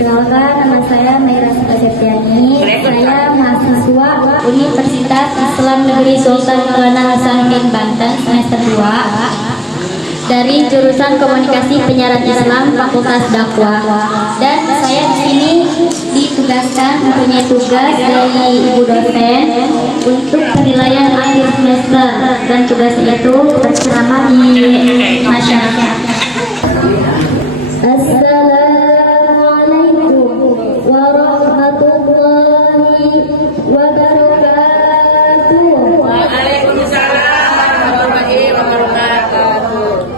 Perkenalkan, nama saya Maira Septiani. Saya mahasiswa Universitas Islam Negeri Sultan Maulana Hasanuddin Banten semester 2 dari jurusan Komunikasi Penyiaran Islam Fakultas Dakwah. Dan saya di sini ditugaskan mempunyai tugas dari ibu dosen untuk penilaian akhir semester, dan tugas itu berceramah di masyarakat. Assalamualaikum warahmatullahi wabarakatuh. Waalaikumsalam warahmatullahi wabarakatuh.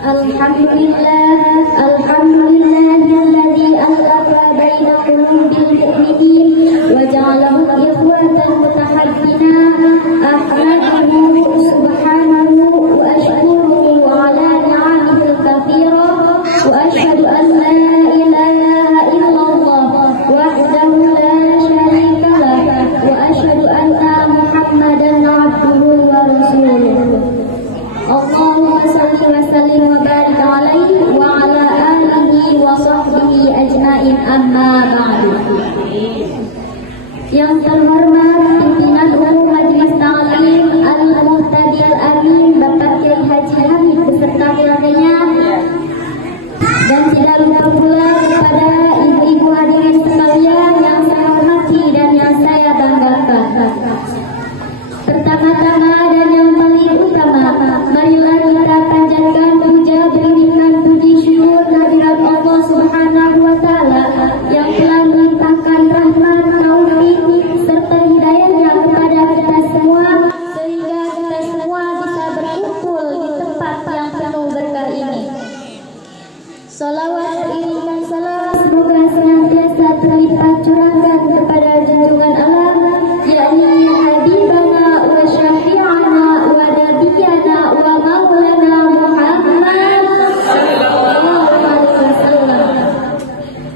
Alhamdulillahilladzi alafa baina qulubil mu'minin wa ja'alahum ikhwatan mutahabbina. Ahmaduhu subhanahu wa ashkuruhu ala ni'amihi katsira wa ashhadu an la ilaha illallah wahdahu la syarika lah wa ashhadu anna Muhammadan abduhu wa rasuluh. Allahumma shalli wa sallim wa barik alaihi wa ala alihi wa sahbihi ajmain, amma ba'du. Yang terhormat pimpinan umum Majelis Ta'lim Al-Muhtadil Amin Bapak Kiai Haji Hamid beserta keluarganya, dan tidak lupa pula kepada ibu-ibu hadirin sekalian yang saya hormati dan yang saya banggakan. Pertama-tama dan yang paling utama, marilah kita panjatkan puja beriringkan puji syukur kehadirat Allah Subhanahu wa Ta'ala yang telah melimpahkan rahmat, taufik serta hidayahnya kepada kita semua, sehingga kita semua bisa berkumpul di tempat yang penuh berkah ini. Salawat beriringan salam semoga senantiasa terlimpah curahkan kepada junjungan Allah, yakni Habibana wa Syafi'ana wa Nabiyana wa Maulana Muhammad sallallahu alaihi wasallam,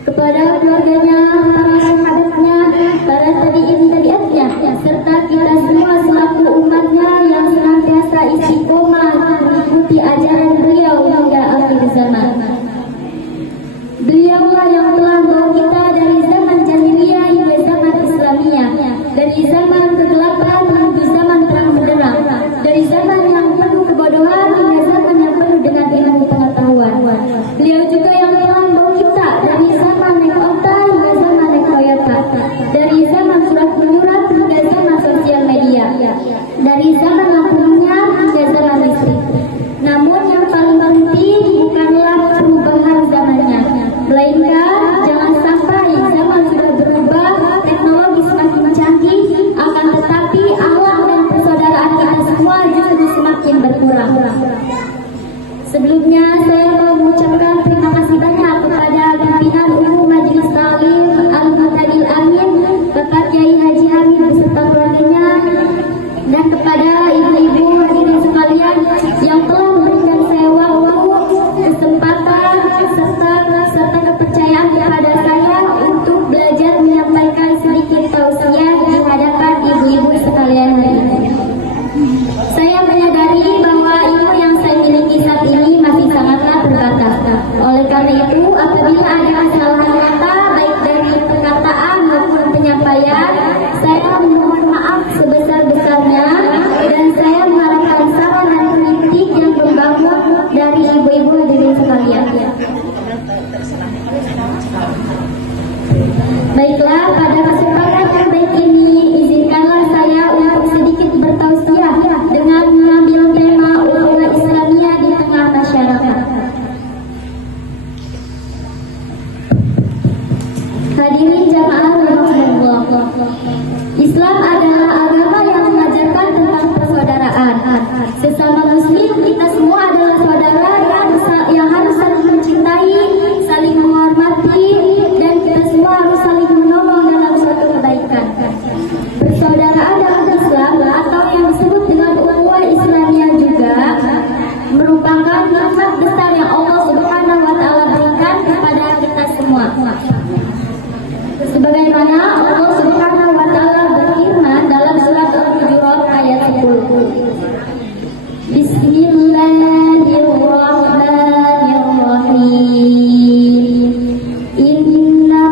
kepada keluarganya, para sahabatnya, para tabi'in-tabi'atnya, serta kita semua selaku umatnya yang senantiasa istiqomah mengikuti ajaran beliau hingga akhir zaman. Beliaulah yang telah membawa kita dari zaman jahiliyah hingga zaman Islamiyah, dari zaman kegelapan menuju zaman terang benderang, dari zaman yang penuh kebodohan hingga zaman yang penuh dengan ilmu pengetahuan. Beliau juga yang telah membawa kita dari zaman naik onta hingga zaman naik Toyota, dari zaman surat menyurat hingga zaman sosial media, dari zaman lampu minyak hingga zaman listrik. Namun yang paling penting bukanlah perubahan zamannya, melainkan jangan sampai zaman sudah berubah, teknologi semakin canggih, akan tetapi akhlak dan persaudaraan kita semua justru semakin berkurang. Sebelumnya saya mau mengucapkan terima kasih banyak kepada pimpinan umum Majelis Ta'lim Al-Muhtadil Amin Bapak Kiai Haji Hamid beserta keluarganya, dan kepada ibu-ibu hadirin sekalian yang telah memberikan saya waktu, kesempatan serta kepercayaan kepada saya untuk belajar menyampaikan sedikit tausiah di hadapan ibu-ibu sekalian hari ini. Saya menyadari bahwa ilmu yang saya miliki saat ini masih sangatlah terbatas. Oleh karena itu, apabila ada kesalahan kata baik dari perkataan maupun penyampaian, saya memohon maaf sebesar-besarnya, dan saya mengharapkan saran dan kritik yang membangun dari ibu-ibu hadirin sekalian. Baiklah, pada kesempatan yang baik ini, izinkanlah saya untuk sedikit bertausiah dengan mengambil tema ukhuwah Islamiyah di tengah masyarakat. Hadirin jamaah rahimakumullah, Islam adalah agama yang mengajarkan tentang persaudaraan. Sesama muslim, kita semua adalah saudara yang harus saling mencintai, saling menghormati, dan kita semua harus saling menolong dalam suatu kebaikan. Persaudaraan dalam Islam atau yang disebut dengan ukhuwah Islamiyah juga merupakan nikmat besar yang Allah Subhanahu wa Ta'ala berikan kepada kita semua. Sebagaimana Allah Subhanahu wa Ta'ala berfirman dalam surat Al-Hujurat ayat 10. Bismillahirrahmanirrahim. Inna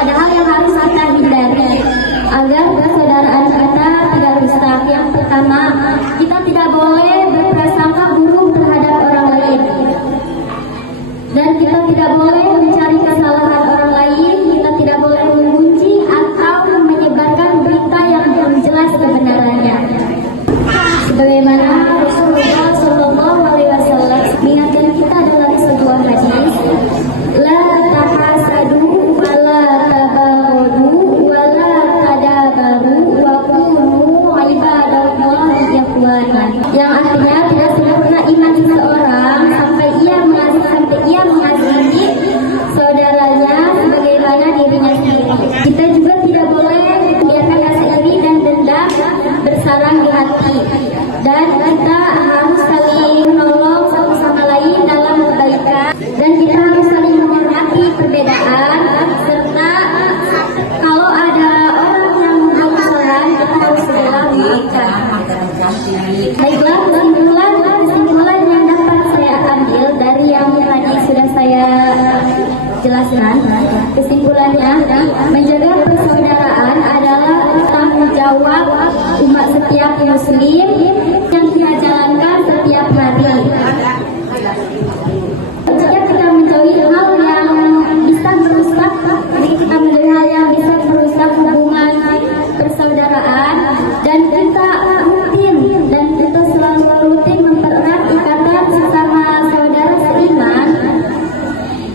padahal yang harus kita hindari agar persaudaraan kita tidak rusak. Yang pertama, kita tidak boleh berprasangka buruk terhadap orang lain, dan kita tidak boleh mencari kesalahan orang lain. Kita tidak boleh membenci atau menyebarkan berita yang belum jelas kebenarannya. Sebagaimana Rasulullah SAW mengingatkan kita dalam sebuah hadis, la tahasadu wa la tabaghadu wa la tadabaru wa kunu ibadallahi ikhwana. Yang artinya tidak sempurna iman seseorang sampai ia mengasihi saudaranya sebagaimana dirinya sendiri. Kita juga tidak boleh membiarkan rasa iri dan dendam bersarang di hati, dan kita harus saling menolong satu sama lain dalam kebaikan, dan kita harus saling menghormati perbedaan, serta kalau ada orang yang bermusuhan kita harus segera memaafkan. Baiklah, kesimpulan yang dapat saya ambil dari yang tadi sudah saya jelaskan. Kesimpulannya, menjaga persaudaraan adalah tanggung jawab umat setiap muslim yang kita jalankan setiap hari. Jika kita menjauhi hal yang bisa merusak, hubungan persaudaraan, dan kita selalu rutin mempererat ikatan sesama saudara seiman,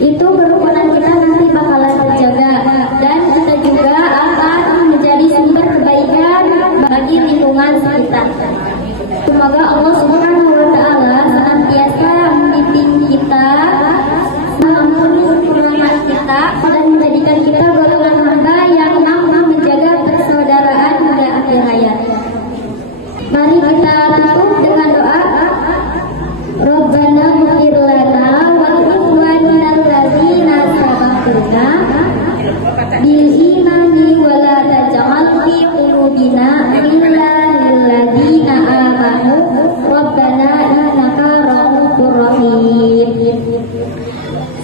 itu kerukunan kita nanti bakalan terjaga, dan kita juga akan menjadi sumber kebaikan bagi lingkungan sekitar. Semoga Allah Subhanahu wa Ta'ala senantiasa membimbing kita, mengampuni kekurangan kita, dan menjadikan kita golongan hamba yang mampu menjaga persaudaraan hingga akhir hayat. Mari kita tutup dengan doa. Rabbana ighfir lana wa li ikhwanina allazina sabaquna bil imani wa la taj'al fi qulubina ghillan lil ladzina amanu rabbana innaka ra'ufur rahim.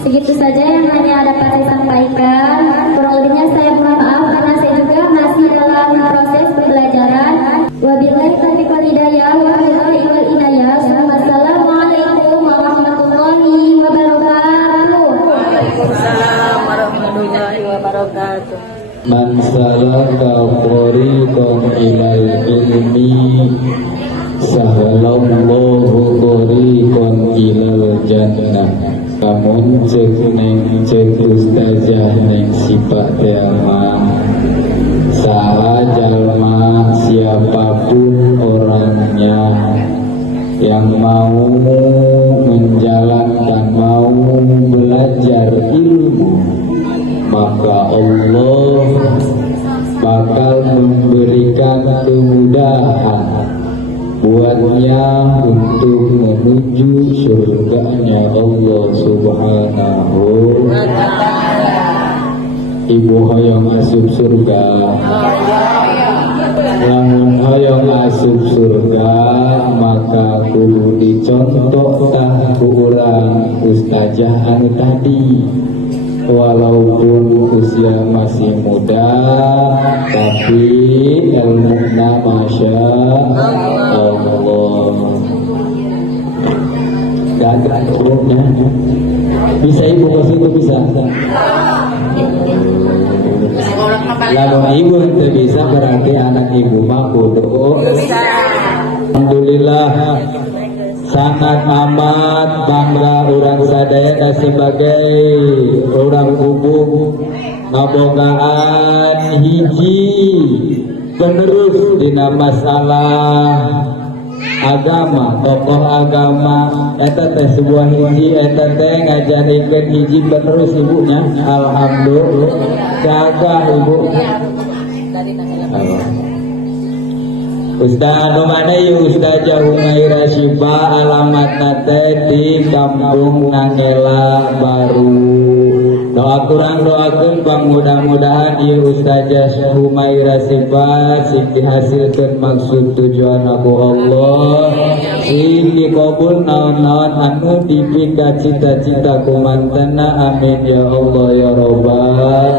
Segitu saja yang hanya dapat saya sampaikan. Kurang lebihnya saya mohon maaf karena saya juga masih dalam proses pembelajaran. Wabillahi taufiq wal hidayah wa billahi wal inayah. Wassalamualaikum warahmatullahi wabarakatuh. Waalaikumsalam warahmatullahi wabarakatuh. Man salaka tariqan ilal ilmi sahalallahu tariqan ilal jannah. Namun cek ustazah neng sifat tema saha jalma siapapun orangnya yang mau menjalankan, mau belajar ilmu, maka Allah bakal memberikan kemudahan buatnya untuk menuju surganya Allah Subhanahu wa Ta'ala. Ibu hoyong asup surga, lamun hoyong asup surga, maka kudu dicontoh tah ku urang ustazah anu tadi. Walaupun usia masih muda, tapi ilmunya masya Allah. Dan ilmunya bisa ibu ke situ bisa. Lalu ibu itu bisa berarti anak ibu mah kudu. Alhamdulillah. Sangat amat bangga orang sadaya sebagai orang hubung ngabogaan hiji penerus dina masalah agama, tokoh agama. Eta teh sebuah hiji, eta teh ngajarikeun hiji penerus ibunya. Alhamdulillah, jaga ibu. Ustaz mana ya Ustazah Humaira Syifa, alamat nate di Kampung Nangela Baru. Doakeun bang mudah-mudahan ya Ustazah Humaira Syifa sing dihasilkeun maksud tujuan aku Allah, sing dikabul naon-naon anu dipika cita-cita ku mantena, amin ya Allah ya Rabbal